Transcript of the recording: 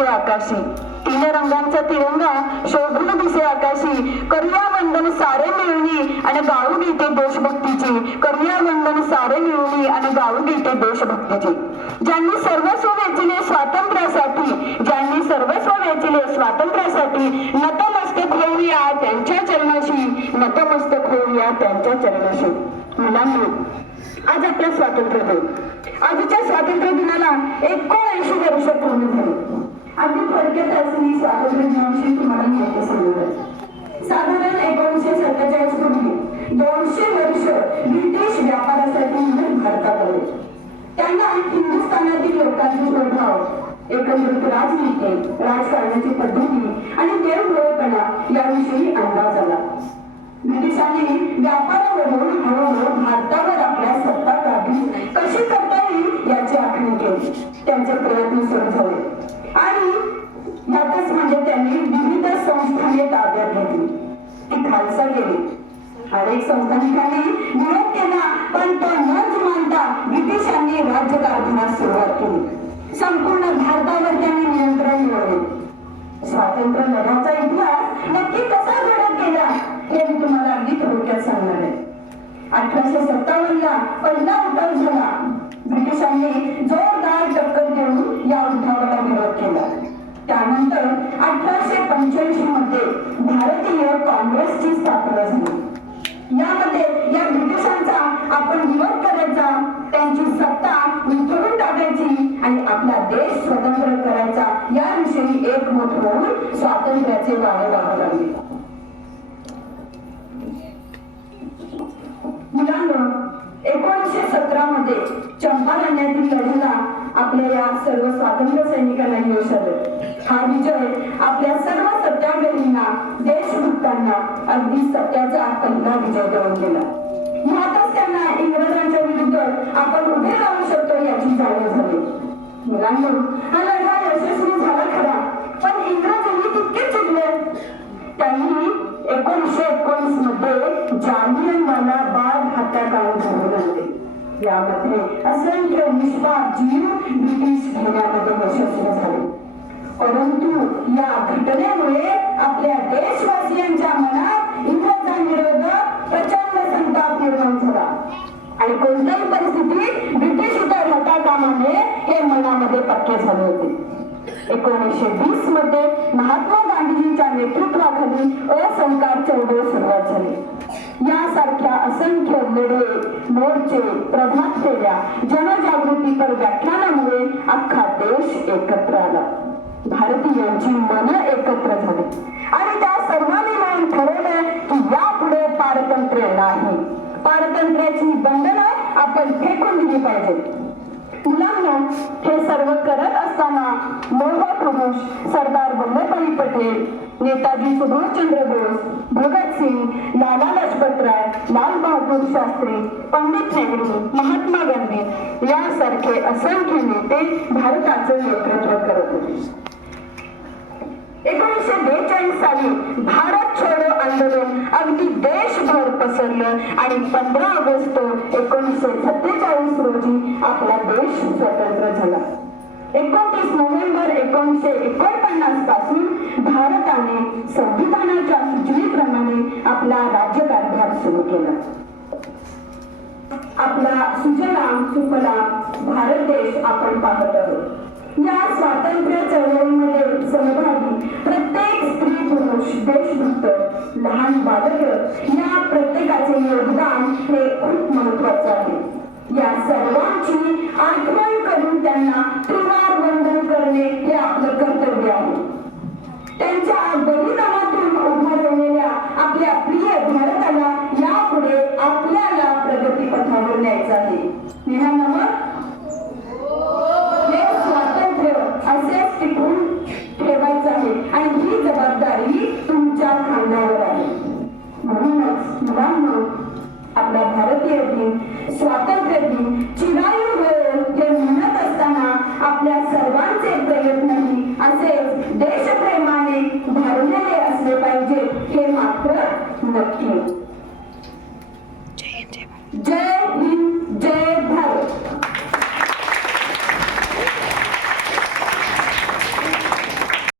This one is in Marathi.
दिसे आकाशी. तीन रंगांचा तिरंगा शोभून दिसे आकाशी. करूया वंदन सारे मिळूनी आणि गाऊ गीते देशभक्तीची. करूया वंदन सारे मिळूनी आणि गाऊ गीते देशभक्तीची. ज्यांनी सर्वस्व वेचले स्वातंत्र्यासाठी ज्यांनी सर्वस्व वेचले स्वातंत्र्यासाठी नतमस्तक होऊया त्यांच्या चरणाशी नतमस्तक होऊया त्यांच्या चरणाशी. मुलांनी आज आपला स्वातंत्र्य दिन आजच्या स्वातंत्र्य दिनाला एकोणऐंशी वर्ष पूर्ण झाली. अगदी थोडक्यात असलेली स्वातंत्र्य दिनाविषयी तुम्हाला माहिती सांगत साधारण एकोणीसशे सत्तेचाळीस पूर्वी दोनशे वर्ष ब्रिटिश व्यापारासाठी म्हणून भारतात आले. त्यांना हिंदुस्थानातील लोकांचे स्वभाव एकंदरीत राजनीती राजकारणाची पद्धती आणि देवभोळेपणा याविषयी अंदाज आला. ब्रिटिशांनी व्यापारावरून हळूहळू भारतावर आपल्या सत्ता काढली कशी करता येईल याची आखणी केली. त्यांचे प्रयत्न सुरू झाले. आणि यातच म्हणजे त्यांनी विविध संस्थाने ताब्यात घेतली. ती खालसा गेली. अनेक संस्थानिकांनी विरोध केला पण तो न मानता ब्रिटिशांनी राज्यकारभारास सुरुवात केली. संपूर्ण भारतावर त्यांनी नियंत्रण मिळवले. स्वातंत्र्य लढ्याचा इतिहास नक्की कसा घडत गेला हे मी तुम्हाला अगदी थोडक्यात सांगणार आहे. अठराशे सत्तावन्न ला पहिला उठाव झाला. ब्रिटिशांनी जो काँग्रेसची स्थापना झाली. यामध्ये या ब्रिटिशांचा आपण विरोध करायचा त्यांची सत्ता उठवून टाकायची आणि आपला देश स्वतंत्र करायचा. याविषयी एकमत होऊन स्वातंत्र्याचे वारे वाहू लागले. मुलांना एकोणीसशे सतरा मध्ये चंपारण्यातील लढ्याला आपल्या या सर्व स्वातंत्र्य सैनिकांना यश आलं. हा विजय आपल्या सर्व असताना अगदी सत्याचा पहिला विजय करून गेला. यातच त्यांना इंग्रजांच्या विरुद्ध आपण उभे राहू शकतो याची जाणीव झाली. मुलांना हा लढा यशस्वी झाला खरा पण इंग्रजांनी तितके चुकले त्यांनी एकोणीसशे एकोणीसमध्ये जालियनवाला बाग हत्याकांड घडवून आणले. यामध्ये असंख्य निष्पाप जीव ब्रिटिश घेण्यामध्ये यशस्वी झाले. परंतु या घटनेमुळे आपल्या देशवासियांच्या मनात इंग्रजांविरोधात प्रचंड संताप निर्माण झाला. आणि कोणत्याही परिस्थितीत ब्रिटिश उतर होता कामा नये हे मनामध्ये पक्के झाले होते. एकोणीसशे वीसमध्ये महात्मा गांधीजींच्या नेतृत्वाखाली असंकार चळवळ सुरुवात झाली. यासारख्या असंख्य लढे मोर्चे प्रभात फेऱ्या जनजागृतीपर व्याख्यानामुळे अख्खा देश एकत्र आला. भारतीयांची मन एकत्र झाली. आणि त्या सर्वांनी मिळून ठरवलं की यापुढे पारतंत्र्य नाही. पारतंत्र्याची बंधनं आपण फेकून दिली पाहिजे मुलांना हे सर्व करत असताना लोह पुरुष सरदार वल्लभभाई पटेल नेताजी सुभाषचंद्र बोस भगतसिंग लाला लजपतराय लाल बहादूर शास्त्री पंडित नेहरू महात्मा गांधी यासारखे असंख्य नेते भारताचं नेतृत्व करत होते. एकोणीसशे बेचाळीस साली भारत छोडो आंदोलन अगदी देशभर पसरलं आणि पंधरा ऑगस्ट एकोणीसशे सत्तेचाळीस रोजी आपला देश स्वतंत्र झाला. एकोणतीस नोव्हेंबर एकोणीसशे एकोणपन्नासपासून भारताने संविधानाच्या सूचनेप्रमाणे आपला राज्यकारभार सुरू केला. आपला सुजलाम सुफलाम भारत देश आपण पाहत आहोत. या स्वातंत्र्य चळवळीमध्ये सहभागी देशभक्त लहान बालक या प्रत्येकाचे योगदान हे खूप महत्वाचं आहे. या सर्वांची आठवण करून त्यांना त्रिवार वंदन करणे हे नक्की. जय